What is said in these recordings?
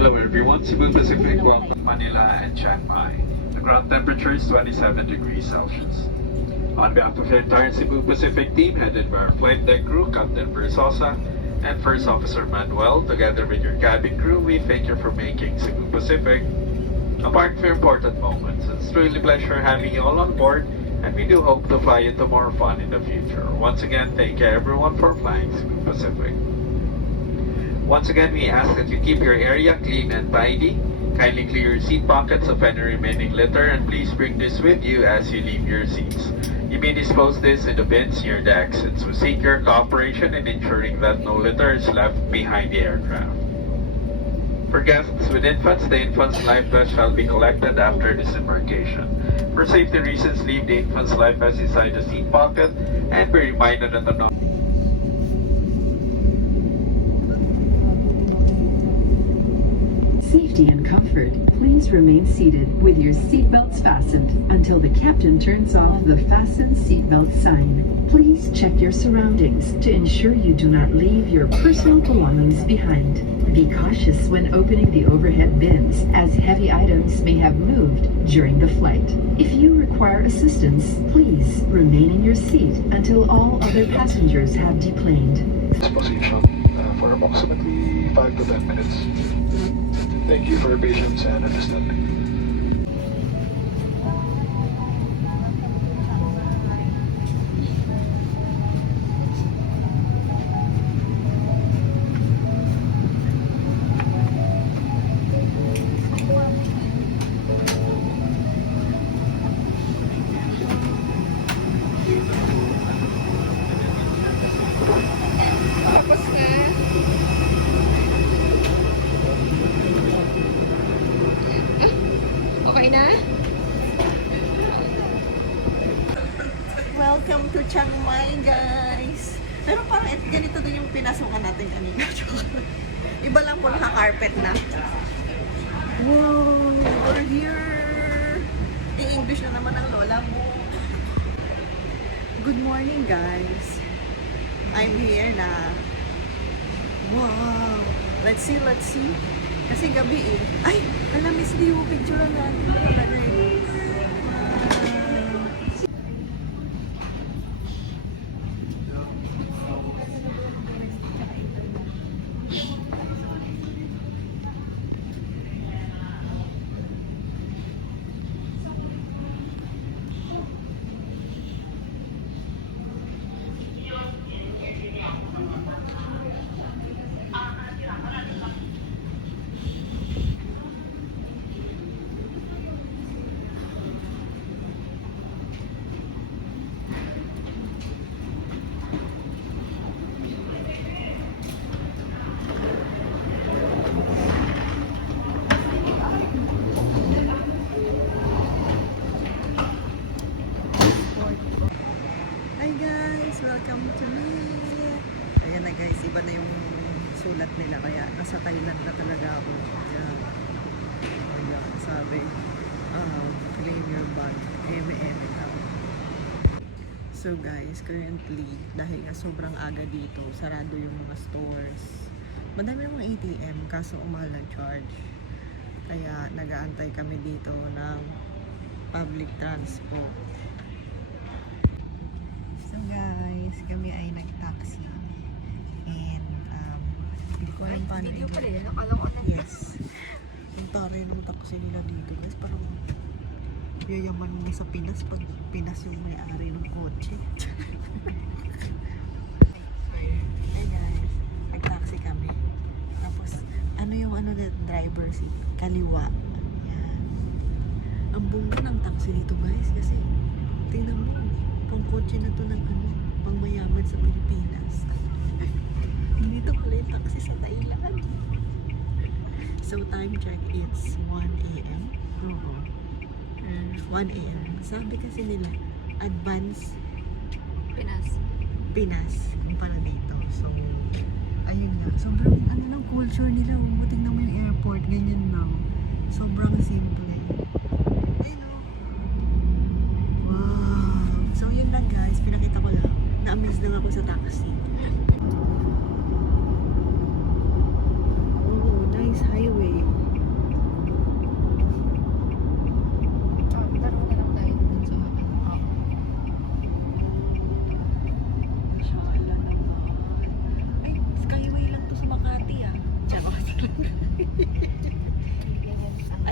Hello everyone, Cebu Pacific, welcome Manila and Chiang Mai. The ground temperature is 27 degrees Celsius. On behalf of the entire Cebu Pacific team, headed by our flight deck crew, Captain Versosa, and First Officer Manuel, together with your cabin crew, we thank you for making Cebu Pacific a part of your important moments. It's really a pleasure having you all on board, and we do hope to fly into more fun in the future. Once again, thank you everyone for flying Cebu Pacific. Once again, we ask that you keep your area clean and tidy. Kindly clear your seat pockets of any remaining litter, and please bring this with you as you leave your seats. You may dispose this in the bins near the exits. We seek your cooperation in ensuring that no litter is left behind the aircraft. For guests with infants, the infant's life vest shall be collected after disembarkation. For safety reasons, leave the infant's life vest inside the seat pocket and be reminded that the Safety and comfort. Please remain seated with your seatbelts fastened until the captain turns off the fasten seatbelt sign. Please check your surroundings to ensure you do not leave your personal belongings behind. Be cautious when opening the overhead bins, as heavy items may have moved during the flight. If you require assistance, please remain in your seat until all other passengers have deplaned. This position for approximately 5 to 10 minutes. Thank you for your patience and understanding. Tapos na. Okay na? Welcome to Chiang Mai, guys! Pero parang ganito din yung pinasukan natin kanina. Iba lang po naka-carpet na. Wow! We're here! I-English na naman ang lola mo. Good morning, guys! I'm here na. Wow! Let's see, let's see. Kasi gabi eh. Ay! Alam, Miss Liu, picture lang natin. Welcome to me. Ayan na guys, iba na yung sulat nila, kaya nasa Thailand na talaga ako. Ayan, sabi claim your bag, eme lang. So guys, currently dahil nga sobrang aga dito, sarado yung mga stores, madami ng mga ATM kaso umahal ng charge, kaya nag-aantay kami dito ng public transport. So guys, kami ay nag-taxi and hindi ko alam paano Video ito. pala yun, akala ko na. Yes. Yung tari ng taxi nila dito guys, parang yayaman mo sa Pinas pag Pinas yung may-ari ng kotse. Hey guys, nag-taxi kami. Tapos, ano yung ano na driver seat? Kaliwa. Yan. Ang bongga ng taxi dito guys kasi tingnan mo. Pang kotse na to ng ano, pang mayaman sa Pilipinas. Dito pala yung taxi sa Thailand. So time check, it's 1 a.m. 1 a.m. Sabi kasi nila, advance Pinas yung pala dito. So, ayun na. Sobrang ano ng culture nila. Tingnan mo yung airport, ganyan lang. Sobrang simple. Ayun o. Wow. So, yun lang guys. Pinakita ko lang. Na-amaze lang ako sa taxi. Oh, nice highway.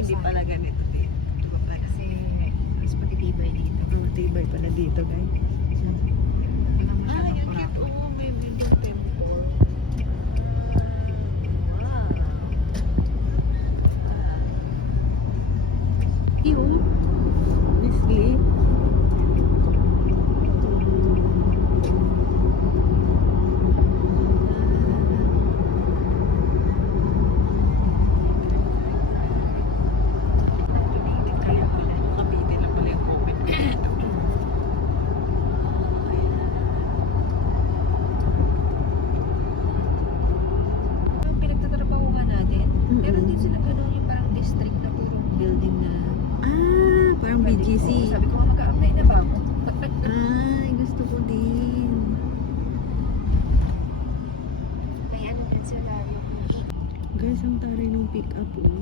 hindi pala ganito dito. Iba pala. Kasi mas matitibay dito. Tibay pala dito, guys. Wala masyadong Yung kurap. cute. Oo, may building temple. Wow. Iyo. Leslie. Kaya pala, Cavite lang pala yung open. Yung pinagtatrabahuhan natin, meron din sila gano'n yung parang district na puro building na. Ah, parang BGC. Sabi ko, mag-a-apply na ba ako? Ay, gusto ko din. May ano din sila yung Guys, ang taray ng pick-up, oh.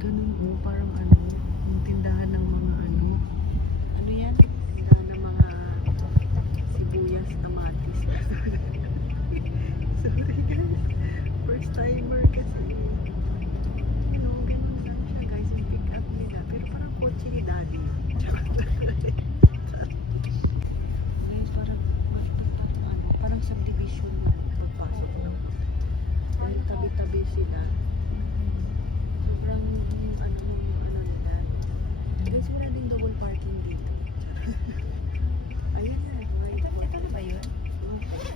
Ganun, oh. Parang ano, yung tindahan ng mga ano. Ano yan? Tindahan ng mga sibuyas, kamatis. Sorry, guys. First timer kasi. No, ganun lang siya, guys, yung pick-up nila. Pero parang kotse ni daddy. Guys, parang ano, parang subdivision na pagpasok, no? Ay, tabi-tabi sila. Sobrang ano nila. Guys, wala din double parking dito. Ayan na. Ito na ba yun?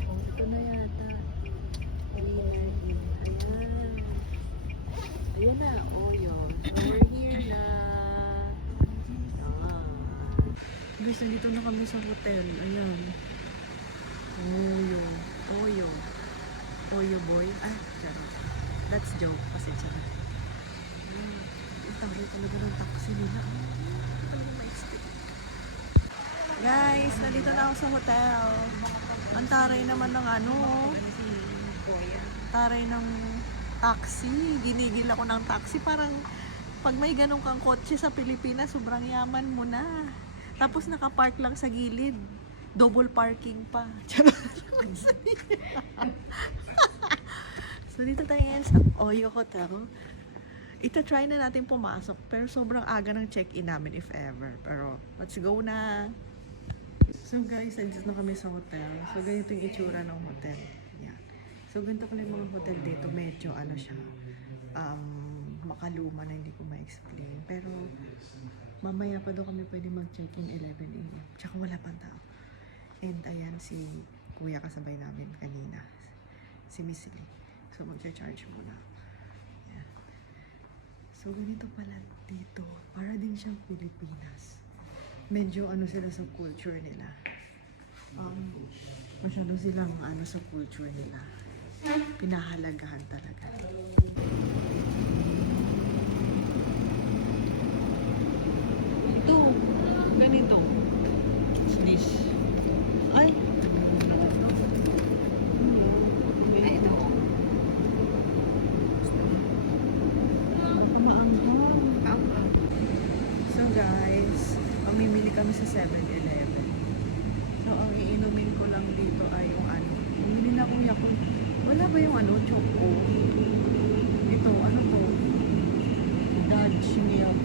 Oh, ito na yata. Winner in. Ayan. Ayan na. Oh, yun. So, we're here na. Ah. Guys, nandito na kami sa hotel. Ayan. Oyo. Oyo. Oyo boy. Ah, charot. That's joke. Kasi charot. Taray talaga ng taxi nila. Hindi talaga ma-expect. Guys, nandito na ako sa hotel. Ang taray naman ng ano. Taray ng taxi. Ginigil ako ng taxi. Parang pag may ganun kang kotse sa Pilipinas, sobrang yaman mo na. Tapos nakapark lang sa gilid. Double parking pa. So dito tayo ngayon sa Oyo Hotel. Ita-try na natin pumasok, pero sobrang aga ng check-in namin if ever. Pero let's go na! So guys, nandito na kami sa hotel. So ganito yung itsura ng hotel. Yan. So ganito pala yung mga hotel dito. Medyo ano siya, makaluma na hindi ko ma-explain. Pero mamaya pa daw kami pwede mag-check-in 11 a.m. Tsaka wala pang tao. And ayan si kuya kasabay namin kanina. Si Miss Lee. So mag-charge muna. So, ganito pala dito. Para din siyang Pilipinas. Medyo ano sila sa culture nila. Masyado silang ano sa culture nila. Pinahalagahan talaga. Ito. Ganito. Dish. Ay! Ay, ito. So guys, mamimili kami sa 7-Eleven. So ang iinumin ko lang dito ay yung ano. Bumili na akong Yakult. Wala ba yung ano, Choco? Ito, ano to? Dodge milk.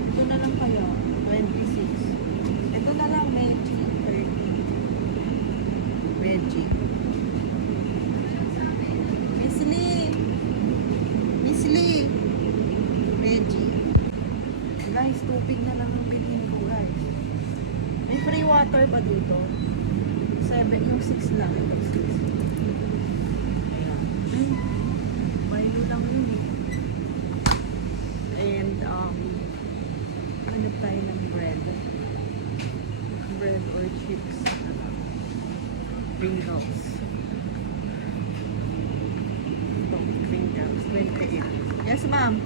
Ito na lang kaya, 26. Ito na lang, Meiji, 30. Meiji. Miss Lee! Miss Lee! Meiji. Guys, tubig na lang ang bilhin ko, guys. May free water ba dito? 7, yung 6 lang. Ito, 6. Ayan. Milo lang yun eh. And, hanap tayo ng bread. Bread or chips. Pringles. Ito, Pringles. 28. Yes, ma'am.